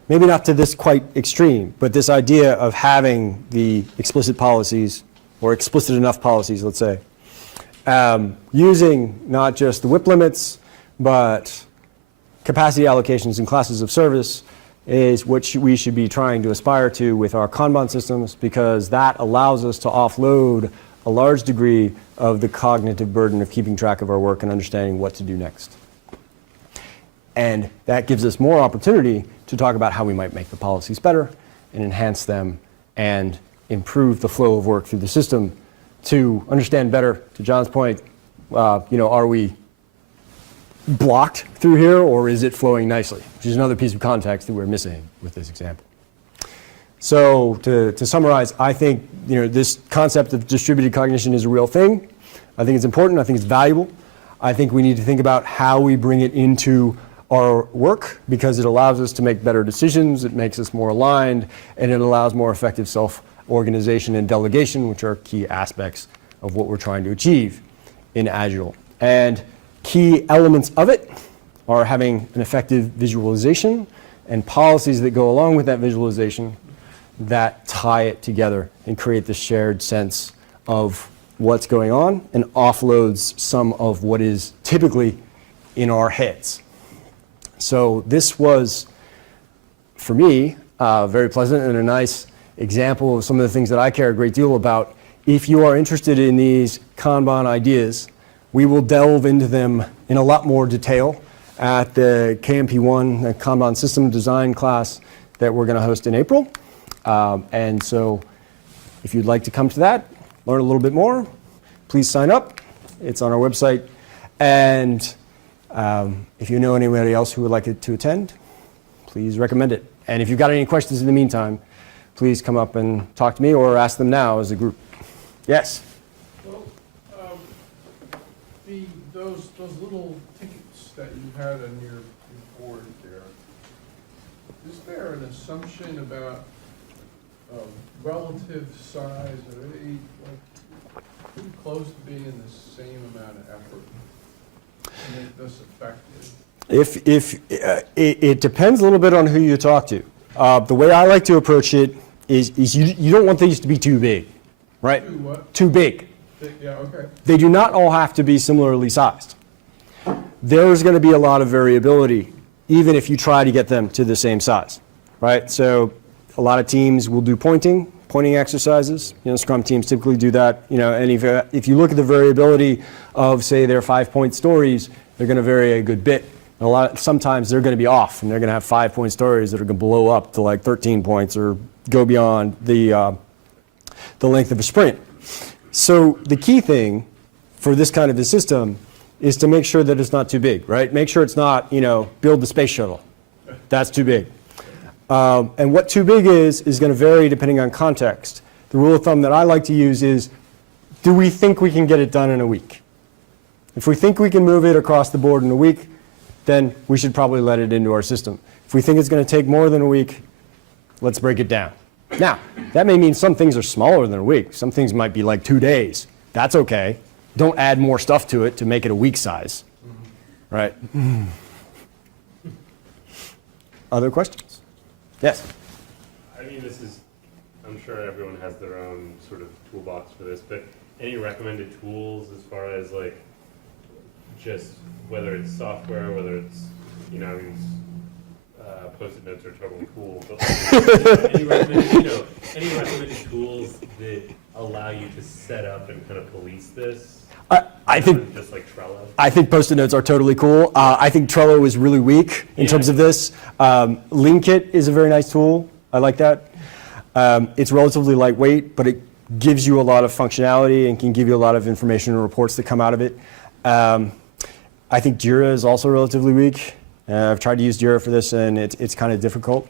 maybe not to this quite extreme, but this idea of having the explicit policies, or explicit enough policies, let's say, using not just the WIP limits, but capacity allocations and classes of service is what we should be trying to aspire to with our Kanban systems, because that allows us to offload a large degree of the cognitive burden of keeping track of our work and understanding what to do next. And that gives us more opportunity to talk about how we might make the policies better and enhance them and improve the flow of work through the system to understand better, to John's point, are we blocked through here or is it flowing nicely? Which is another piece of context that we're missing with this example. So to summarize, I think this concept of distributed cognition is a real thing. I think it's important. I think it's valuable. I think we need to think about how we bring it into our work, because it allows us to make better decisions, it makes us more aligned, and it allows more effective self-organization and delegation, which are key aspects of what we're trying to achieve in Agile. And key elements of it are having an effective visualization and policies that go along with that visualization that tie it together and create this shared sense of what's going on and offloads some of what is typically in our heads. So this was, for me, very pleasant and a nice example of some of the things that I care a great deal about. If you are interested in these Kanban ideas, we will delve into them in a lot more detail at the KMP1, the Kanban System Design class that we're going to host in April. And so if you'd like to come to that, learn a little bit more, please sign up. It's on our website. And if you know anybody else who would like to attend, please recommend it. And if you've got any questions in the meantime, please come up and talk to me or ask them now as a group. Yes? Well, those little tickets that you had on your board there, is there an assumption about relative size? Are they pretty close to being the same amount of effort to make this effective? It depends a little bit on who you talk to. The way I like to approach it is you don't want these to be too big, right? Too what? Too big. Yeah, okay. They do not all have to be similarly sized. There's going to be a lot of variability, even if you try to get them to the same size, right? So a lot of teams will do pointing exercises. Scrum teams typically do that. And if you look at the variability of, say, their 5-point stories, they're going to vary a good bit. Sometimes they're going to be off, and they're going to have 5-point stories that are going to blow up to like 13 points or go beyond the length of a sprint. So the key thing for this kind of a system is to make sure that it's not too big, right? Make sure it's not, build the space shuttle. That's too big. And what too big is going to vary depending on context. The rule of thumb that I like to use is, do we think we can get it done in a week? If we think we can move it across the board in a week, then we should probably let it into our system. If we think it's going to take more than a week, let's break it down. Now, that may mean some things are smaller than a week. Some things might be like 2 days. That's okay. Don't add more stuff to it to make it a week size, right? Other questions? Yes? I mean, I'm sure everyone has their own sort of toolbox for this, but any recommended tools as far as like, just whether it's software, whether it's, Post-it notes are totally cool, but like, any recommended tools that allow you to set up and kind of police this? I think just like Trello. I think Post-it notes are totally cool. I think Trello is really weak in terms of this. Linkit is a very nice tool. I like that. It's relatively lightweight, but it gives you a lot of functionality and can give you a lot of information and reports that come out of it. I think JIRA is also relatively weak. I've tried to use JIRA for this, and it's kind of difficult.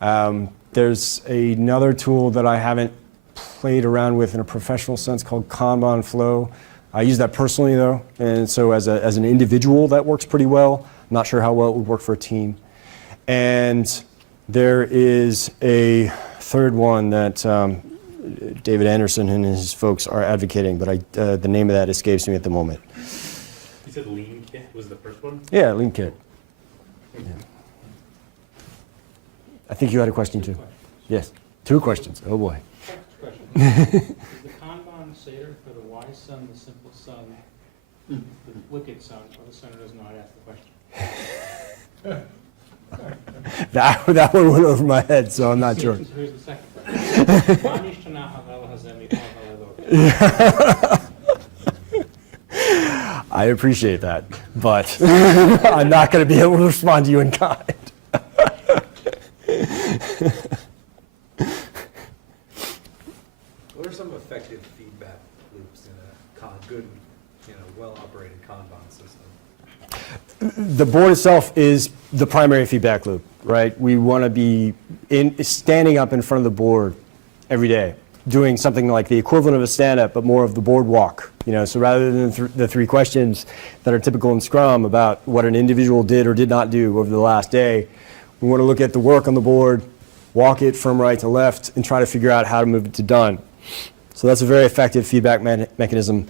There's another tool that I haven't played around with in a professional sense called Kanban Flow. I use that personally, though, and so as an individual, that works pretty well. I'm not sure how well it would work for a team. And there is a third one that David Anderson and his folks are advocating, but the name of that escapes me at the moment. You said Lean Kit was the first one? Yeah, Lean Kit. Yeah. I think you had a question too. Yes, 2 questions. Oh boy. Question. Is the Kanban Seder for the wise son, the simple son, the wicked son, or the son who doesn't know how to ask the question? That one went over my head, so I'm not sure. Here's the second question. I appreciate that, but I'm not going to be able to respond to you in kind. What are some effective feedback loops in a good, well-operated Kanban system? The board itself is the primary feedback loop, right? We want to be standing up in front of the board every day, doing something like the equivalent of a stand-up, but more of the board walk. So rather than the 3 questions that are typical in Scrum about what an individual did or did not do over the last day, we want to look at the work on the board, walk it from right to left, and try to figure out how to move it to done. So that's a very effective feedback mechanism.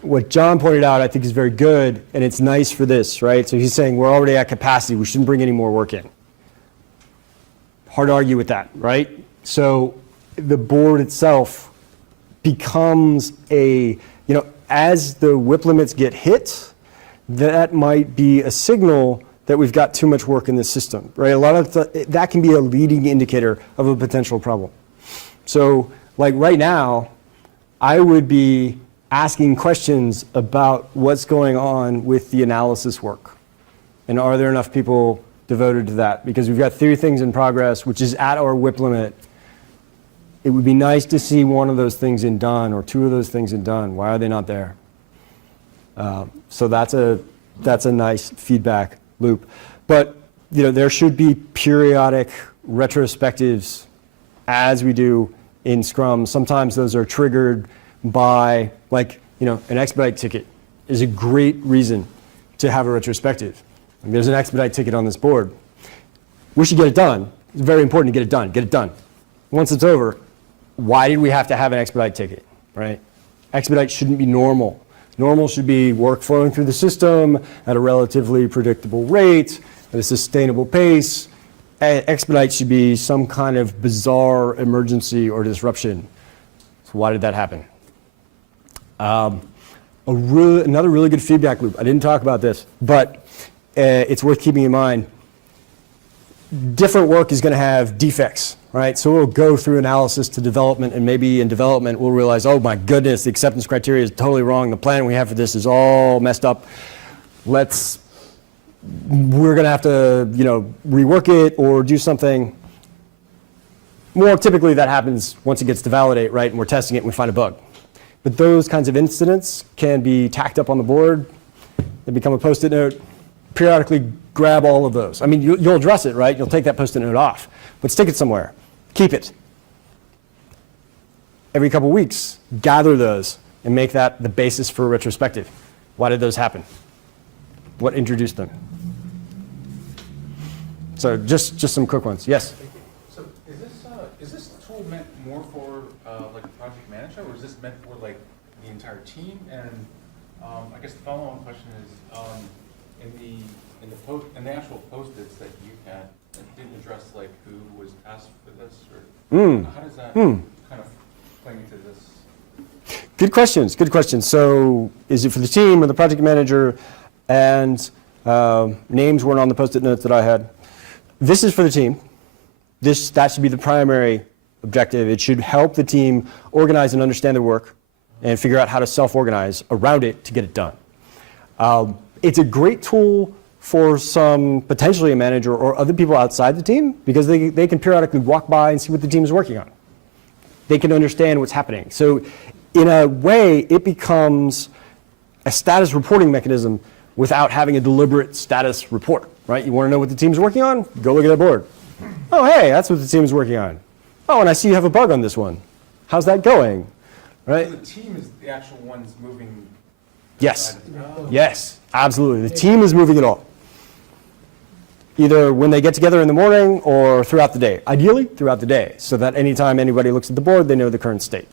What John pointed out, I think, is very good, and it's nice for this, right? So he's saying we're already at capacity. We shouldn't bring any more work in. Hard to argue with that, right? So the board itself becomes as the WIP limits get hit, that might be a signal that we've got too much work in the system, right? A lot of that can be a leading indicator of a potential problem. So like right now, I would be asking questions about what's going on with the analysis work. And are there enough people devoted to that? Because we've got 3 things in progress, which is at our WIP limit. It would be nice to see 1 of those things in done or 2 of those things in done. Why are they not there? So that's a nice feedback loop. But there should be periodic retrospectives as we do in Scrum. Sometimes those are triggered by an expedite ticket is a great reason to have a retrospective. There's an expedite ticket on this board. We should get it done. It's very important to get it done. Get it done. Once it's over, why did we have to have an expedite ticket, right? Expedite shouldn't be normal. Normal should be work flowing through the system at a relatively predictable rate, at a sustainable pace. Expedite should be some kind of bizarre emergency or disruption. So why did that happen? Another really good feedback loop. I didn't talk about this, but it's worth keeping in mind. Different work is going to have defects, right? So we'll go through analysis to development, and maybe in development we'll realize, oh my goodness, the acceptance criteria is totally wrong. The plan we have for this is all messed up. We're going to have to, rework it or do something. More typically that happens once it gets to validate, right? And we're testing it and we find a bug. But those kinds of incidents can be tacked up on the board. They become a Post-it note. Periodically grab all of those. I mean, you'll address it, right? You'll take that Post-it note off, but stick it somewhere. Keep it. Every couple weeks, gather those and make that the basis for a retrospective. Why did those happen? What introduced them? So just some quick ones. Yes? So is this tool meant more for like a project manager, or is this meant for like the entire team? And I guess the follow-on question is, in the actual post-its that you had, it didn't address like who was tasked for this, or how does that kind of play into this? Good questions. Good questions. So is it for the team or the project manager? And names weren't on the Post-it notes that I had. This is for the team. That should be the primary objective. It should help the team organize and understand their work and figure out how to self-organize around it to get it done. It's a great tool for potentially a manager or other people outside the team, because they can periodically walk by and see what the team is working on. They can understand what's happening. So in a way, it becomes a status reporting mechanism without having a deliberate status report, right? You want to know what the team's working on? Go look at that board. Oh, hey, that's what the team is working on. Oh, and I see you have a bug on this one. How's that going? Right? So the team is the actual ones moving. Yes. Yes, absolutely. The team is moving it all. Either when they get together in the morning or throughout the day. Ideally, throughout the day, so that anytime anybody looks at the board, they know the current state.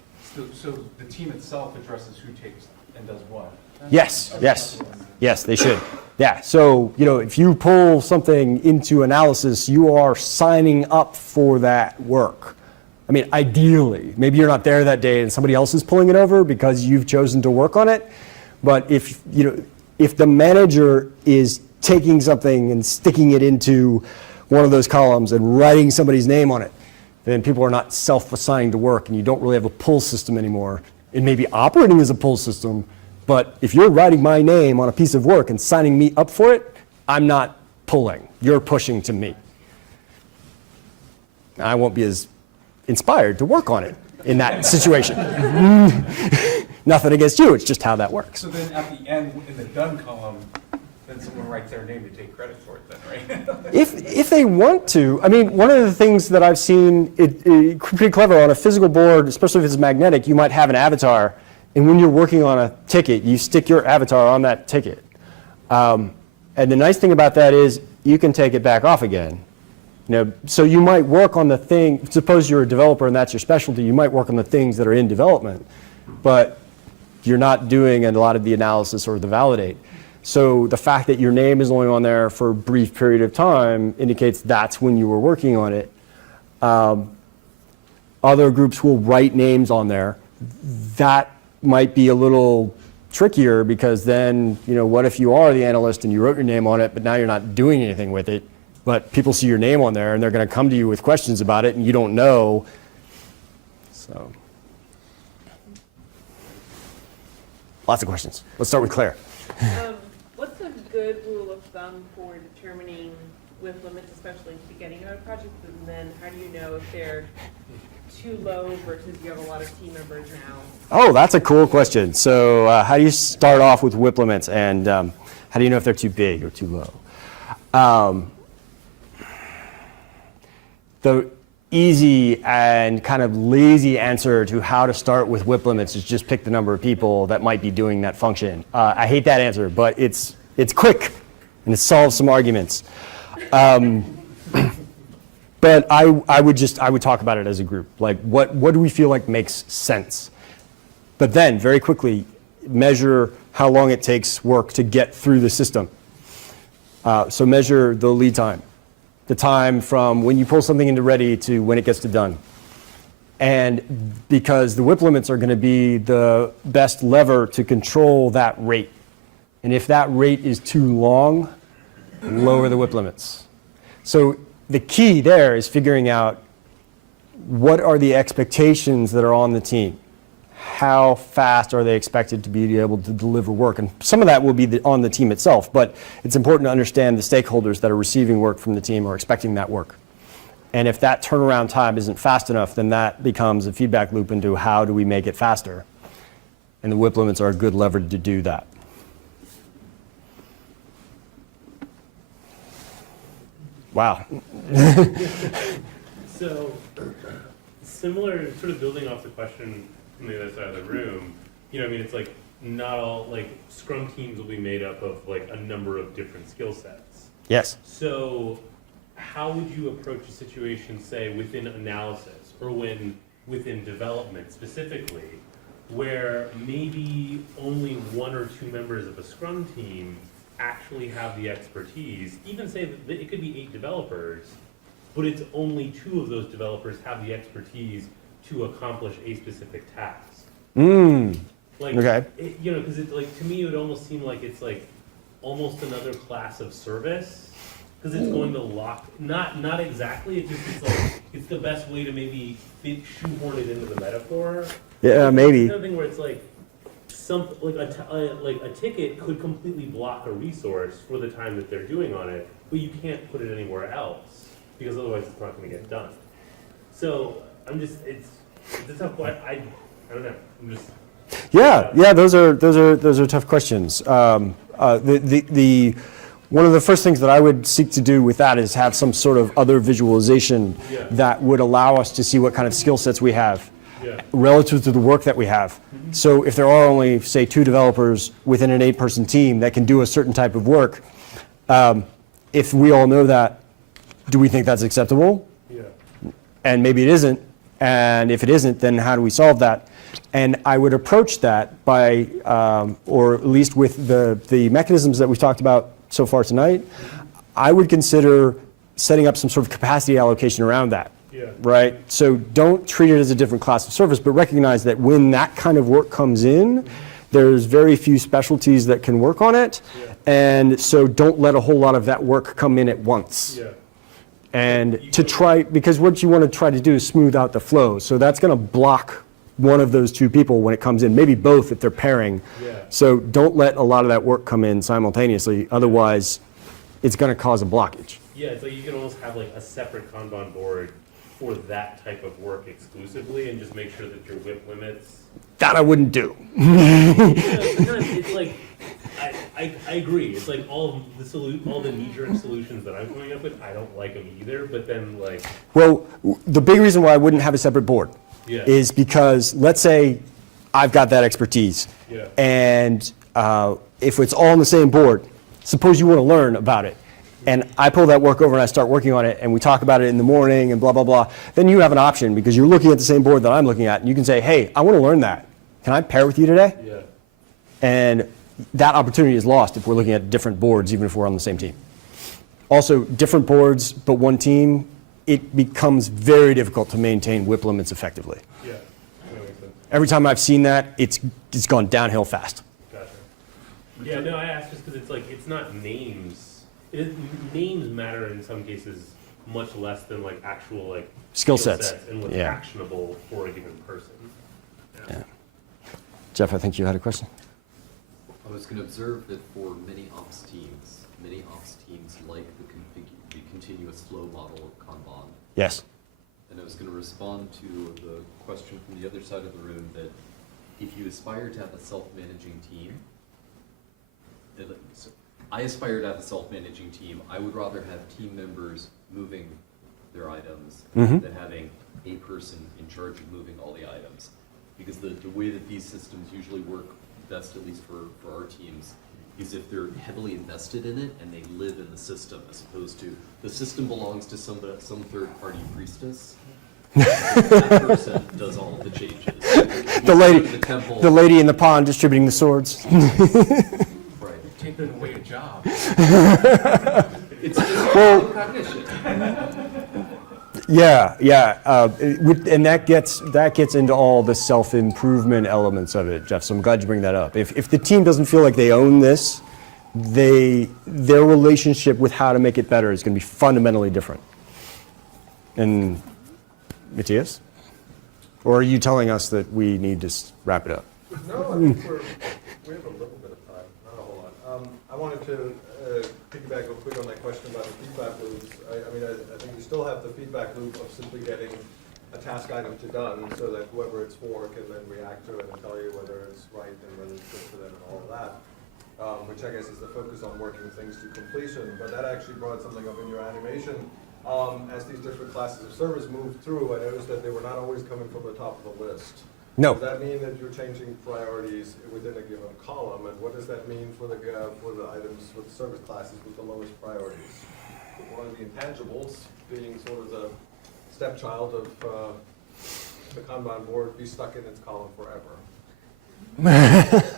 So the team itself addresses who takes and does what? Yes, they should. Yeah, so, if you pull something into analysis, you are signing up for that work. I mean, ideally, maybe you're not there that day and somebody else is pulling it over because you've chosen to work on it. But if the manager is taking something and sticking it into one of those columns and writing somebody's name on it, then people are not self-assigning to work and you don't really have a pull system anymore. It may be operating as a pull system, but if you're writing my name on a piece of work and signing me up for it, I'm not pulling. You're pushing to me. I won't be as inspired to work on it in that situation. Nothing against you, it's just how that works. So then at the end, in the done column, then someone writes their name to take credit for it then, right? If they want to, I mean, one of the things that I've seen it pretty clever on a physical board, especially if it's magnetic, you might have an avatar, and when you're working on a ticket, you stick your avatar on that ticket. And the nice thing about that is you can take it back off again. So you might work on the thing, suppose you're a developer and that's your specialty, you might work on the things that are in development, but you're not doing a lot of the analysis or the validate. So the fact that your name is only on there for a brief period of time indicates that's when you were working on it. Other groups will write names on there. That might be a little trickier because then, what if you are the analyst and you wrote your name on it, but now you're not doing anything with it, but people see your name on there and they're going to come to you with questions about it and you don't know. So, lots of questions. Let's start with Claire. What's a good rule of thumb for determining with limits, especially at the beginning of a project, and then how do you know if they're too low versus you have a lot of team members now? Oh, that's a cool question. So how do you start off with WIP limits, and how do you know if they're too big or too low? The easy and kind of lazy answer to how to start with WIP limits is just pick the number of people that might be doing that function. I hate that answer, but it's quick and it solves some arguments. But I would talk about it as a group. Like, what do we feel like makes sense? But then, very quickly, measure how long it takes work to get through the system. So measure the lead time, the time from when you pull something into ready to when it gets to done. And because the WIP limits are going to be the best lever to control that rate. And if that rate is too long, lower the WIP limits. So the key there is figuring out what are the expectations that are on the team. How fast are they expected to be able to deliver work? And some of that will be on the team itself, but it's important to understand the stakeholders that are receiving work from the team are expecting that work. And if that turnaround time isn't fast enough, then that becomes a feedback loop into how do we make it faster. And the WIP limits are a good lever to do that. Wow. So, similar, sort of building off the question from the other side of the room, it's like not all, like, Scrum teams will be made up of, like, a number of different skill sets. Yes. So, how would you approach a situation, say, within analysis or within development specifically, where maybe only one or two members of a Scrum team actually have the expertise, even say that it could be 8 developers, but it's only 2 of those developers have the expertise to accomplish a specific task. Like, okay. Because it's like, to me, it would almost seem like it's like almost another class of service, because it's going to lock, not exactly, it's like, it's the best way to maybe shoehorn it into the metaphor. Yeah, maybe. It's another thing where it's like, like a ticket could completely block a resource for the time that they're doing on it, but you can't put it anywhere else because otherwise it's not going to get done. So it's a tough question. I don't know. I'm just. Yeah. Those are tough questions. One of the first things that I would seek to do with that is have some sort of other visualization that would allow us to see what kind of skill sets we have. Relative to the work that we have. So if there are only, say, 2 developers within an 8-person team that can do a certain type of work, if we all know that, do we think that's acceptable? Yeah. And maybe it isn't. And if it isn't, then how do we solve that? And I would approach that by, or at least with the mechanisms that we've talked about so far tonight, I would consider setting up some sort of capacity allocation around that. Yeah. Right? So don't treat it as a different class of service, but recognize that when that kind of work comes in, there's very few specialties that can work on it. Yeah. And so don't let a whole lot of that work come in at once. Yeah. And to try, because what you want to try to do is smooth out the flow. So that's going to block one of those two people when it comes in, maybe both if they're pairing. Yeah. So don't let a lot of that work come in simultaneously, otherwise it's going to cause a blockage. Yeah, it's like you can almost have like a separate Kanban board for that type of work exclusively and just make sure that your whip limits. That I wouldn't do. Sometimes it's like, I agree. It's like all the knee-jerk solutions that I'm coming up with, I don't like them either, but then like. Well, the big reason why I wouldn't have a separate board Yeah. is because, let's say I've got that expertise. Yeah. And if it's all on the same board, suppose you want to learn about it. And I pull that work over and I start working on it and we talk about it in the morning and blah, blah, blah. Then you have an option because you're looking at the same board that I'm looking at and you can say, hey, I want to learn that. Can I pair with you today? Yeah. And that opportunity is lost if we're looking at different boards, even if we're on the same team. Also, different boards, but one team, it becomes very difficult to maintain whip limits effectively. Yeah. That makes sense. Every time I've seen that, it's gone downhill fast. Gotcha. Yeah, no, I asked just because it's like, it's not names. Names matter in some cases much less than like actual like Skill sets. And what's Yeah. actionable for a given person. Yeah. Jeff, I think you had a question? I was going to observe that for many ops teams like the continuous flow model of Kanban. Yes. And I was going to respond to the question from the other side of the room that if you aspire to have a self-managing team, I aspire to have a self-managing team. I would rather have team members moving their items than having a person in charge of moving all the items. Because the way that these systems usually work best, at least for our teams, is if they're heavily invested in it and they live in the system, as opposed to the system belongs to some third-party priestess. That person does all of the changes. The lady in the pond distributing the swords. Right. Taking away a job. It's just cognition. Yeah. And that gets into all the self-improvement elements of it, Jeff. So I'm glad you bring that up. If the team doesn't feel like they own this, their relationship with how to make it better is going to be fundamentally different. And Matthias? Or are you telling us that we need to wrap it up? No, I think we have a little bit of time, not a whole lot. I wanted to piggyback real quick on that question about the feedback loops. I think you still have the feedback loop of simply getting a task item done so that whoever it's for can then react to it and tell you whether it's right and whether it's good for them and all of that, which I guess is the focus on working things to completion. But that actually brought something up in your animation. As these different classes of service moved through, I noticed that they were not always coming from the top of the list. No. Does that mean that you're changing priorities within a given column, and what does that mean for the items with the service classes with the lowest priorities? One of the intangibles being sort of the stepchild of the Kanban board be stuck in its column forever.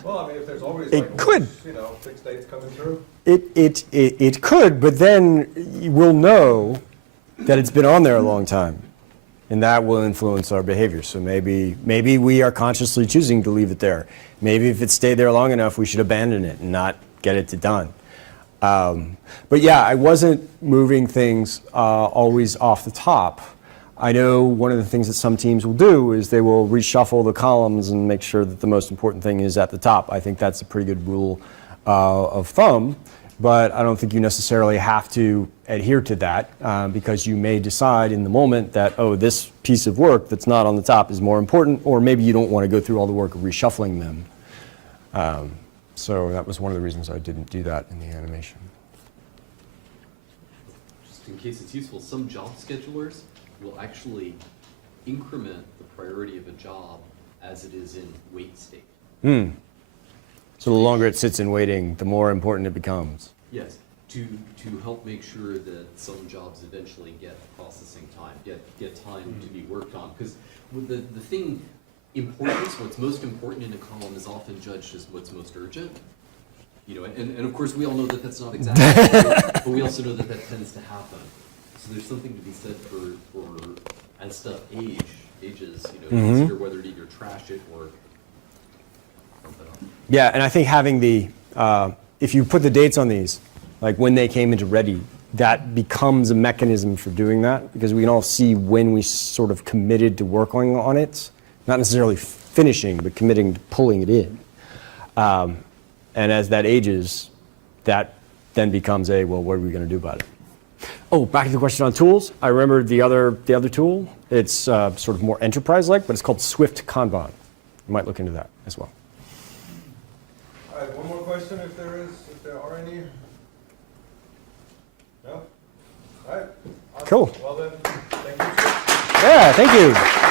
Well, if there's always fixed dates coming through. It could, but then we'll know that it's been on there a long time. And that will influence our behavior. So maybe we are consciously choosing to leave it there. Maybe if it stayed there long enough, we should abandon it and not get it to done. But yeah, I wasn't moving things always off the top. I know one of the things that some teams will do is they will reshuffle the columns and make sure that the most important thing is at the top. I think that's a pretty good rule of thumb. But I don't think you necessarily have to adhere to that because you may decide in the moment that, oh, this piece of work that's not on the top is more important, or maybe you don't want to go through all the work of reshuffling them. So that was one of the reasons I didn't do that in the animation. Just in case it's useful, some job schedulers will actually increment the priority of a job as it is in wait state. So the longer it sits in waiting, the more important it becomes. Yes, to help make sure that some jobs eventually get processing time, get time to be worked on. Because the thing importance, what's most important in a column is often judged as what's most urgent. You know, and of course we all know that that's not exactly true, but we also know that that tends to happen. So there's something to be said for as stuff ages, you know, consider whether to either trash it or bump it up. Yeah, and I think having the, if you put the dates on these, like when they came into ready, that becomes a mechanism for doing that, because we can all see when we sort of committed to working on it, not necessarily finishing, but committing to pulling it in. And as that ages, that then becomes a, well, what are we going to do about it? Oh, back to the question on tools. I remember the other tool. It's sort of more enterprise-like, but it's called Swift Kanban. You might look into that as well. All right, one more question if there are any. No? All right. Awesome. Cool. Well then, thank you. Yeah, thank you.